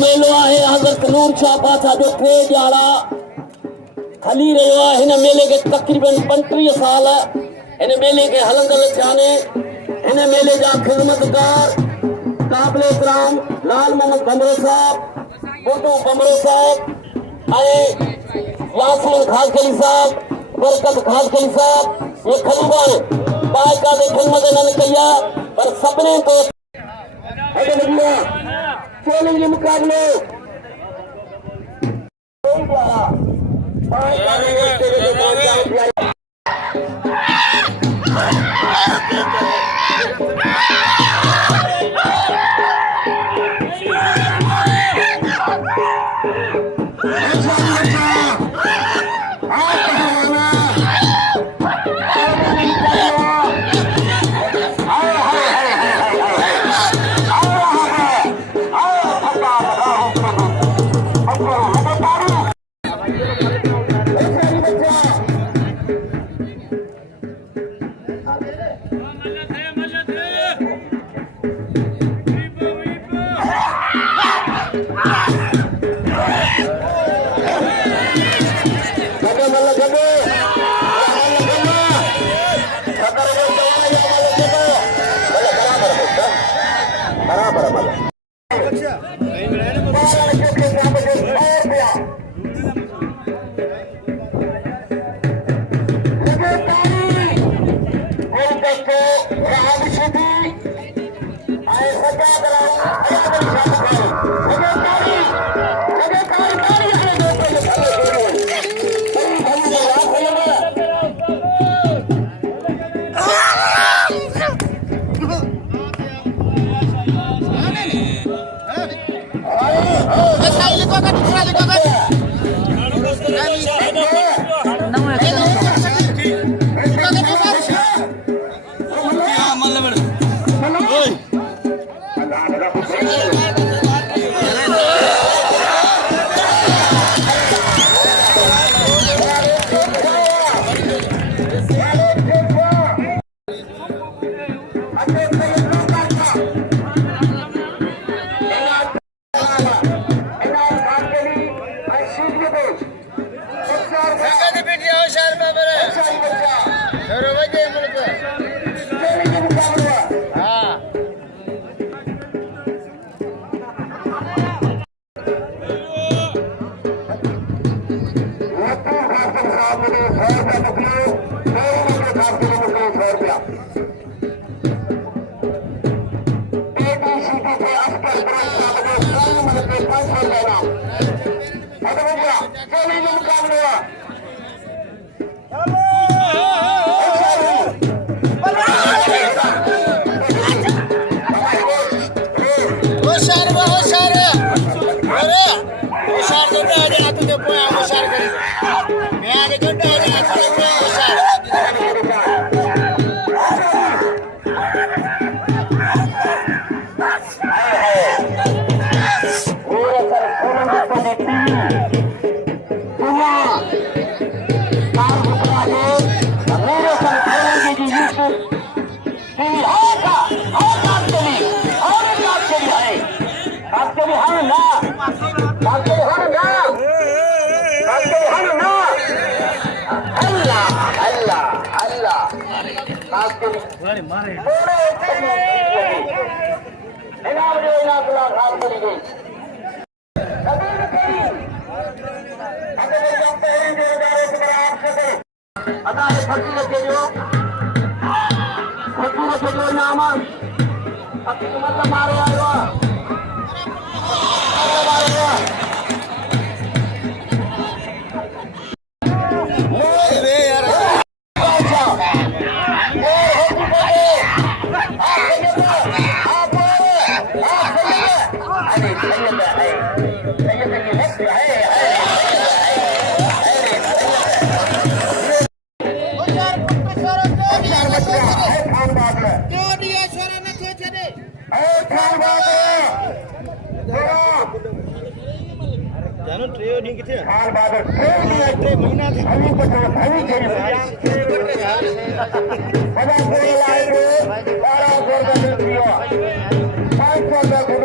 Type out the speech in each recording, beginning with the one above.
मेलो है हज़रत नूर शाह पासा जो 3 ॼाणा हली रहियो आहे। हिन मेले के तक़रीबन 35 साल हिन मेले के हलंदड़ थियाने। हिन मेले जा ख़िदमतकार काबिल इकराम लाल मोहम्मद बमरो साहब, बुड्ढू बमरो साहब ऐं यासीन खासकली साहब, बरकत खासकली साहब, ये खलीफा बाकायदे ख़िदमत इन्हनि कई आहे। पर सभिनी को चैलेंज मुकाबलो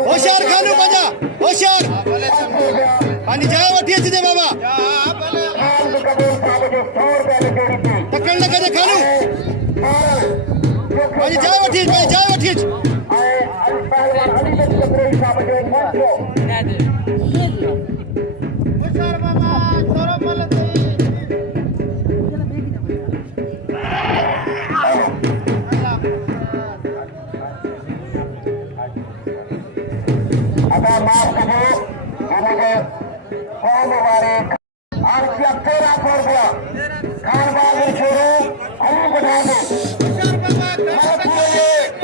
होशियार खानू बजा होशियार भाई जाओ ठीक भाई जाओ ठीक पहलवान अली चक्रे साहब जो मंचो होशियार बाबा छोरो बोलत अदा माफ करो मुझे कौन वाले आज क्या 1300 रुपया खान बाग छोड़ो अली बढ़ा दो होशियार बाबा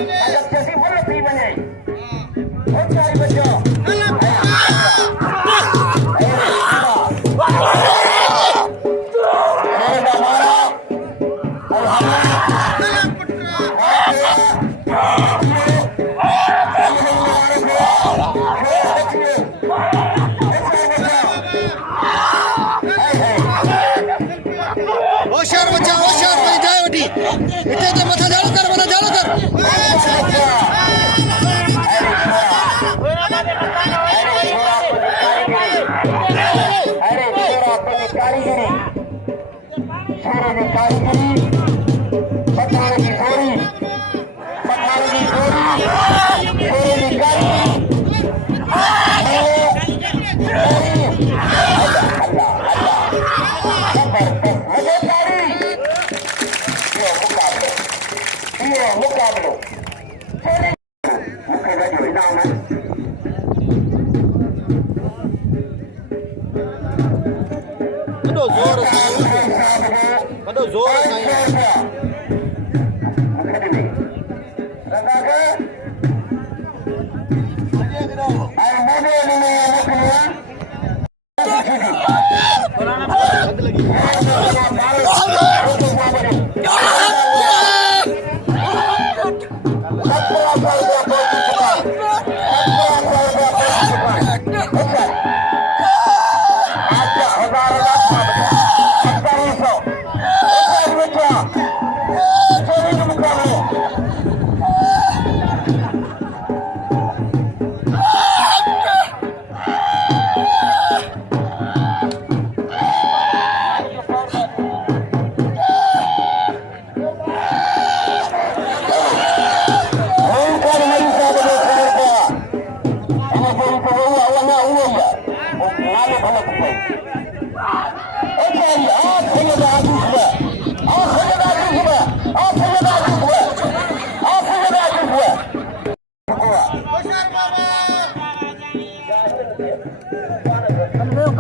अगर कैसी बोलो थी बने और चाहे बच्चों होशियार बच्चा होशियार भाई जाए वठी इते तो मथा जालो कर अरे छोरा अपनी कारीगरी छोरे की कारीगरी पठान की छोरी छोरे की कारीगरी मुकाबलो मुख्य जो इनाम है कदो जोर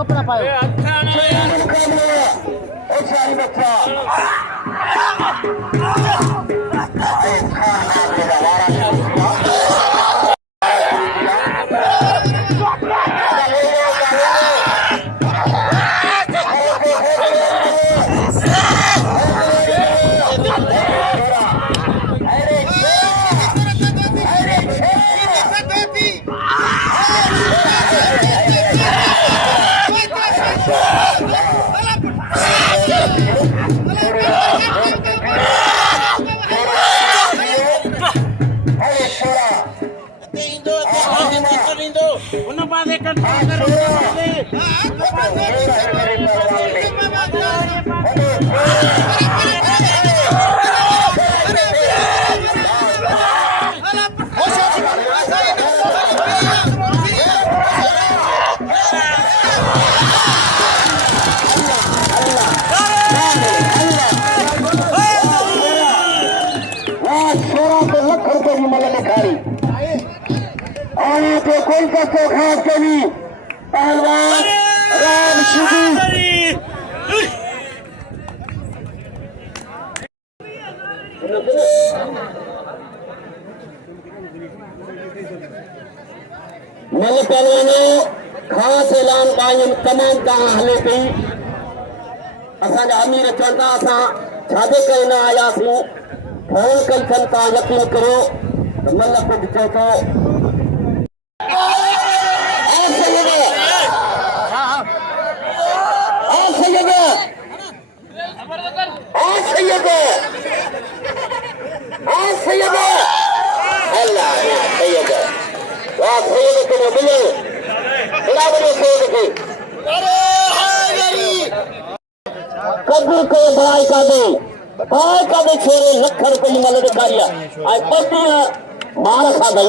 कपड़ा पायो una más de cantar कोई का खास कभी पहलवान राम शिवी मल पहलवानों खास ऐलान पाइन तमाम कहां हले पई असा अमीर चंदा असा छादे करे न आयासीं फोन कई थन ता यकीन करो मल कुछ चो कभी कोई बड़ाई का दे काय का दे छोरे लख रुपये मल कारिया आई पति मार खा गई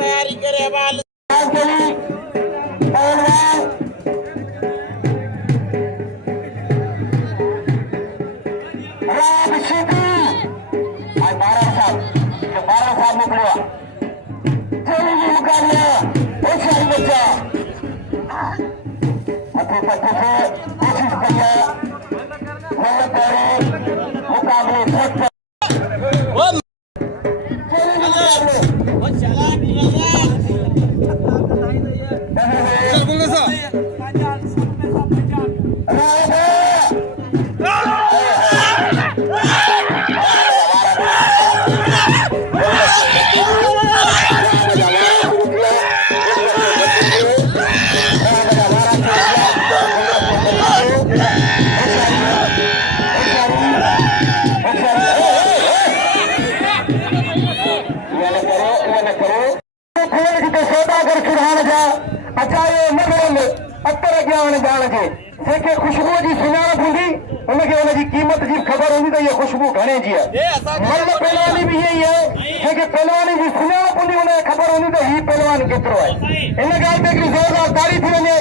तैयारी करे वाल जेके खुशबू जी सुञाणप हूंदी उनखे उनजी क़ीमत जी ख़बर हूंदी त इहा खुशबू घणे जी आहे। मर्द पहलवानी बि इहा ई आहे, जेके पहलवानी जी सुञाणप हूंदी उनखे ख़बर हूंदी त हीउ पहलवान केतिरो आहे। इन ॻाल्हि ते हिकिड़ी ज़ोरदार ताड़ी थी वञे।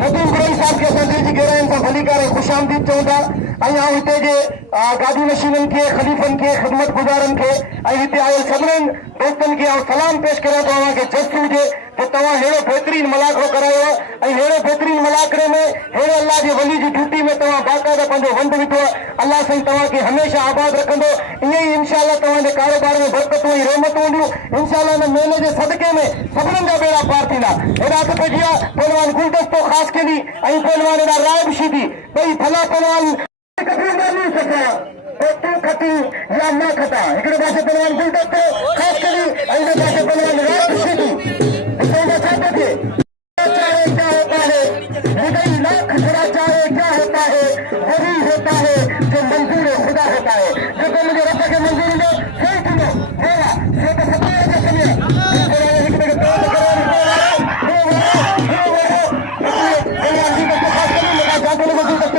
नदीम गुरई साहब खे असां दिलि जी गहराइनि सां भली करे ख़ुशि आमदीद चऊं था ऐं आउं हिते जे गादी नशीननि खे, ख़लीफ़नि खे, ख़िदमत गुज़ारनि खे ऐं हिते आयल सभिनीनि दोस्तनि खे आउं सलाम पेश करियां थो। तव्हांखे जस्ट हुजे त तव्हां अहिड़ो बहितरीन मलाकड़ो करायो आहे ऐं अहिड़े बहितरीन मलाकड़े में अहिड़े अल्लाह जे वली जी ड्यूटी में तव्हां बाक़ाइदा पंहिंजो वंड विधो आहे। अल्लाह साईं तव्हांखे हमेशह आबाद रखंदो। ईअं ई इंशाअल्लाह तव्हांजे कारोबार में बरकतूं ऐं रहमतूं हूंदियूं। इंशाअल्लाह हिन महिने जे सदके में सभिनीनि जा बेड़ा पार थींदा। हेॾा त पइजी आहे पहलवान गुलदस्तो ख़ासि केली ऐं पहलवान हेॾा राय बि शीदी भई फला पहलवान तूं खटी या मां खटा। हिकिड़े पासे पहलवान गुलदस्तो ख़ासि केली ऐं ॿिए पासे पहलवान राय बि शीदी। चाहे क्या होता है मुदई लाख खड़ा चाहे क्या होता है वही होता है जो मंजूर खुदा होता है। जो मुझे रब के मंजूरी में सही सुनो बोला ये तो सत्य है।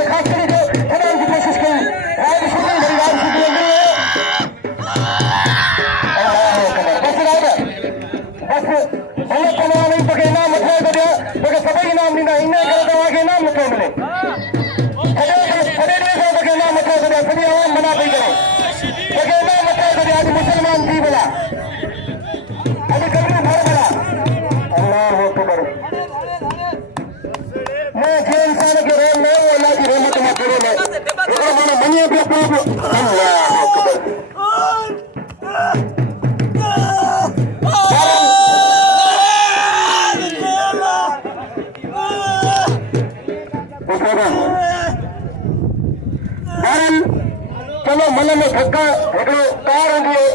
खास करी की कोशिश की सभी इनाम ॾींदा इन करे तव्हांखे इनाम नथो मिले। सॼे इनाम नथो छॾिया सॼी आवाम मना पई करे सॼे इनाम नथो छॾिया। अॼु मुस्लमान थी भला अॼु कमरू भर भला अल्लाह अकबर। मैं जे इंसान खे रोल न हो अल्लाह जी रहमत मां कहिड़ो न हिकिड़ो माण्हू मञे पियो पियो अल्लाह अकबर। चलो मन में धक्का हिकिड़ो तार हूंदी आहे,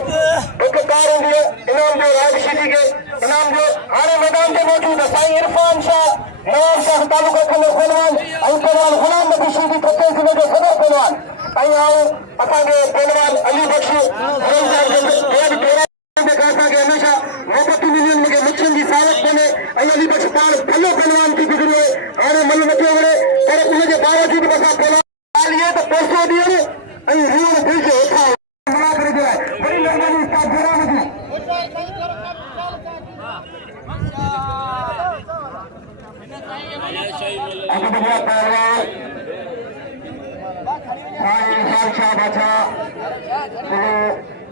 हिकु पुरस्कार होंगे इनाम जो राजशीटी के इनाम जो हाणे मैदान में मौजूद है साईं इरफान शाह नवाब शाह तालुका खंड पहलवान ऐं पहलवान गुलाम नबी शीदी कटे ज़िले जो सदर पहलवान ऐं आऊं असांखे पहलवान अली बख्श असांखे हमेशह मोहबती मिलियन मूंखे मुछियुनि जी सावत कोन्हे ऐं अली बख्श पाण भलो पहलवान थी गुज़रियो आहे हाणे मन नथो वणे पर उनजे बावजूद बि असां पहलवान ॻाल्हि इहा त पैसो ॾियनि ऐं हीअं दिलि जे हेठां मुनाफ़े जे लाइ वरी महिरबानी उस्ताद जराम जी अकबर पहलवान साईं इरफान शाह बादशाह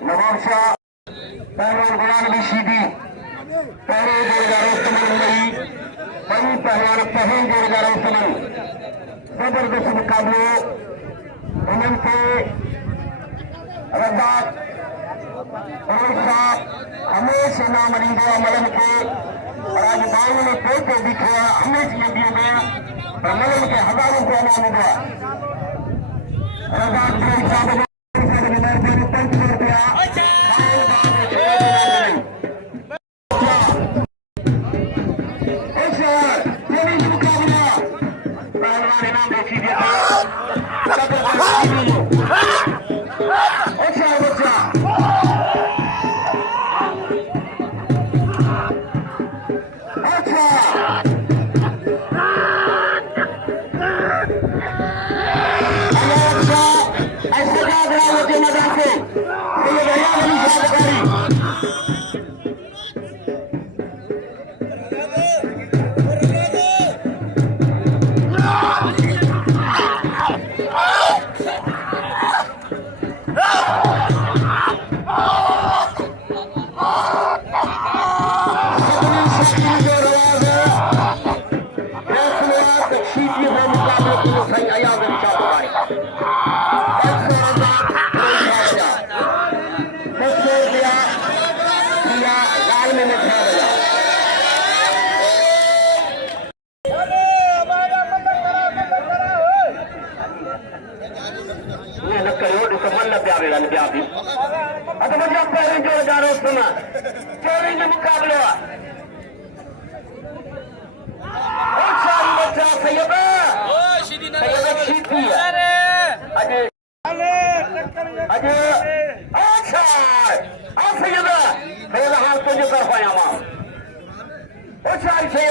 नवाब शाह पहलवान गुलाम नबी शीदी पहले जोड़ रोस्तमन नहीं वही पहलवान पहले जोड़ रोस्तमन जबरदस्त मुकाबलो उन्हनि खे रज़ाक हमेशह इनाम ॾींदो आहे मलनि खे पर अॼु माण्हुनि में पोइ बीठो आहे हमेशह इहो बीहंदो आहे पर मलनि खे हज़ारों रुपया इनाम ॾींदो आहे रज़ाक जे हिसाब सां 500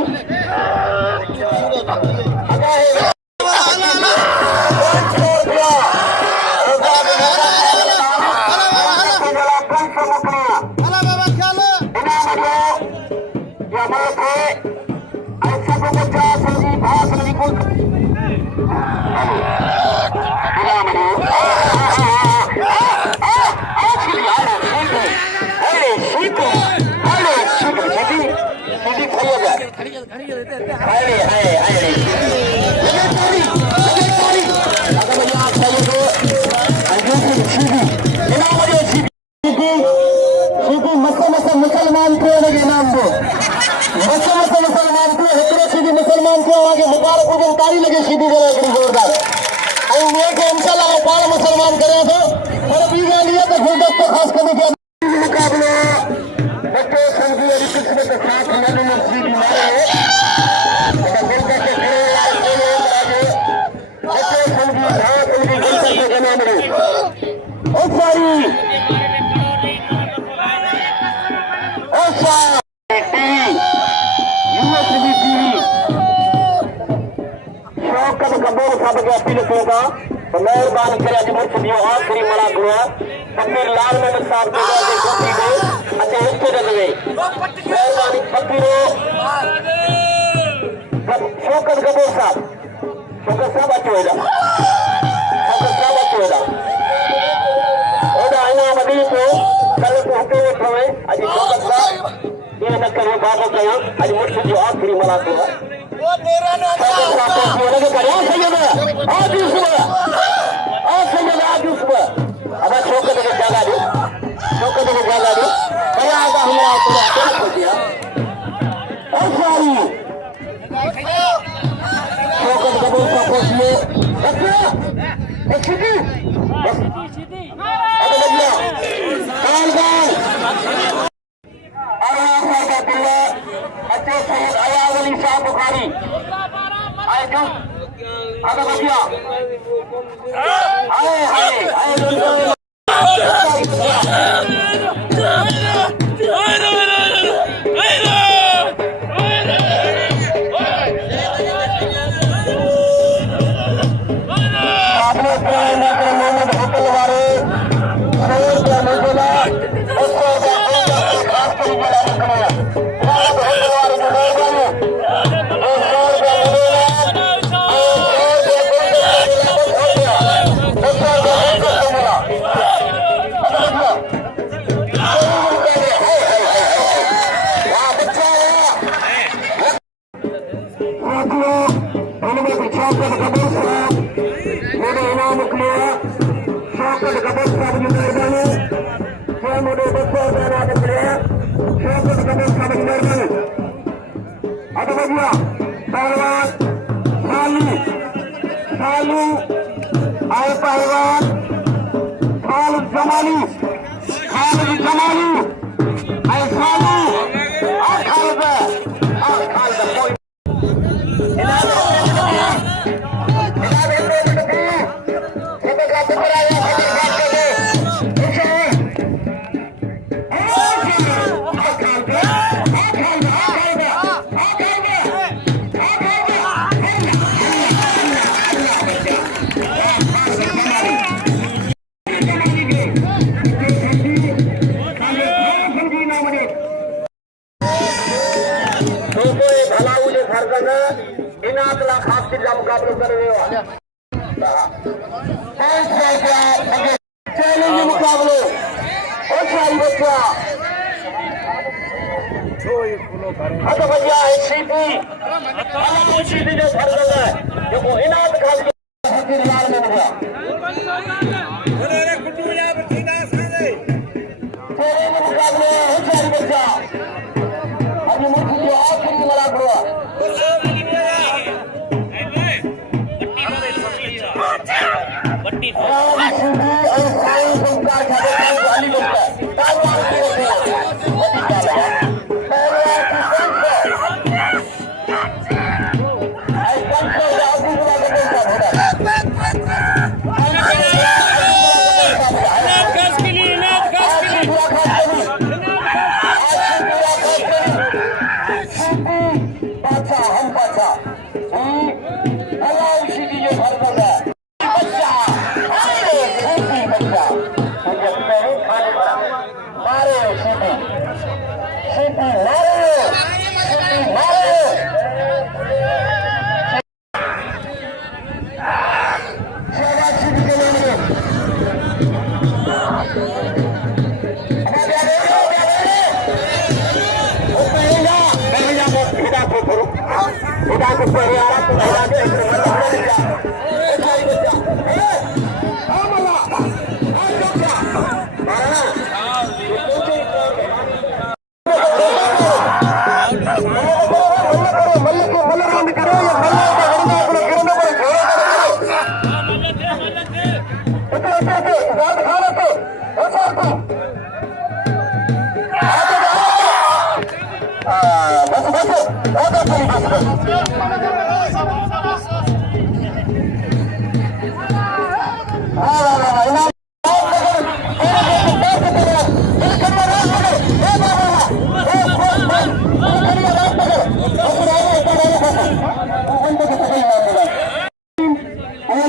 रुपया मुसलमान को इनाम दो मुसलमान को सीधी मुसलमान को आगे मुबारक हुजनि तारी लगे सीधी जरा जोरदार इंशाल्लाह पाण मुसलमान करे तो पर बी गाल ये तो गुलदस्तो खास करने के मुकाबला बच्चों संगी और किस्मत साथ में सीधी मारे तमाम सबके अपील करूंगा तो मेहरबानी करे अज मुल्क दियो आखिरी मला गुआ फकीर लाल मोहम्मद साहब के कोठी दे अते हिस्से दे मेहरबानी फकीरो शौकत गबोर साहब अचो एदा ओदा इनाम दी तो कल को हुके वेठो अज शौकत साहब ये न करे बाबो कयो अज मुल्क दियो आखिरी मला गुआ वो मेरा ना अब शौकत के जगह दो कया आगा हमरा पूरा क्या हो गया और सारी शौकत का बोल का कोशिए सीधी अब बढ़िया काल अल्लाह का दिल्ला अच्छे सैयद अयाज अली शाह बुखारी आए क्यों अब बढ़िया आए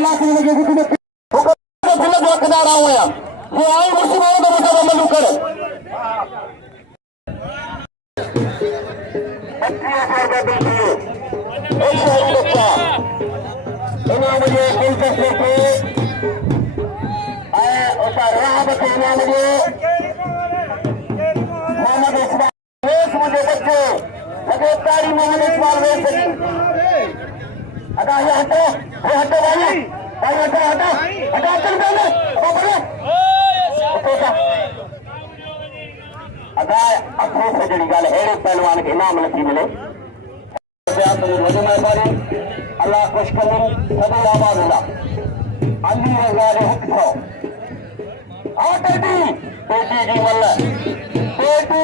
अल्लाह से लगे कि तुम्हें फिर जो खदा रहा हूं ये आई मुर्सी मारो तो मुझे मल्लू कर 25,000 रुपए दीजिए एक शहरी बच्चा इन्हें मुझे दिलचस्प लेके आया उसका राह बताना मुझे मोहम्मद इस्माइल वेश मुझे बच्चे लगे तारी मोहम्मद इस्माइल वेश अदा ये हटो भाई हटो चल पहले अब बोलो अदा अफसोस से जड़ी गल हेड़े पहलवान के नाम नसीब मिले अल्लाह खुश करो सभी आबाद अली रजा ने हुक्म आओ बेटी बेटी जी मल्ल बेटी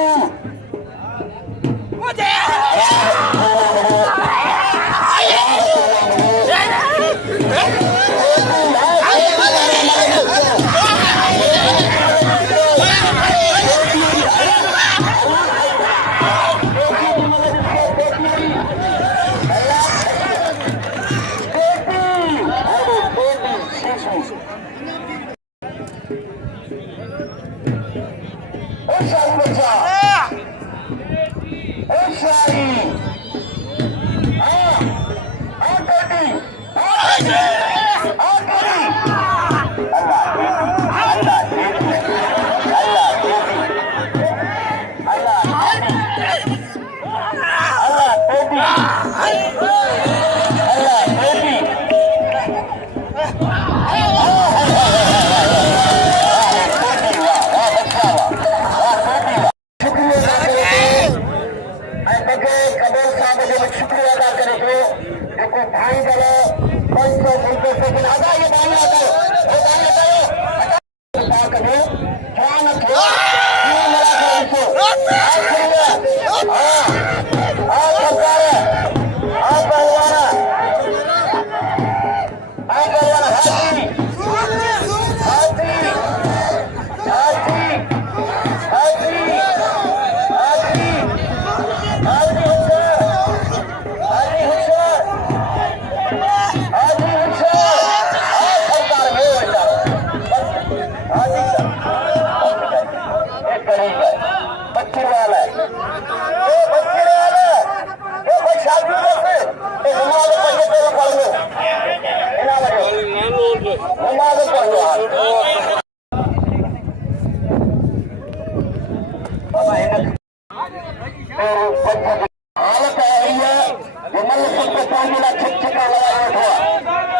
हालत है जो मल्ल सब को पानी ला छिका लगाया हुआ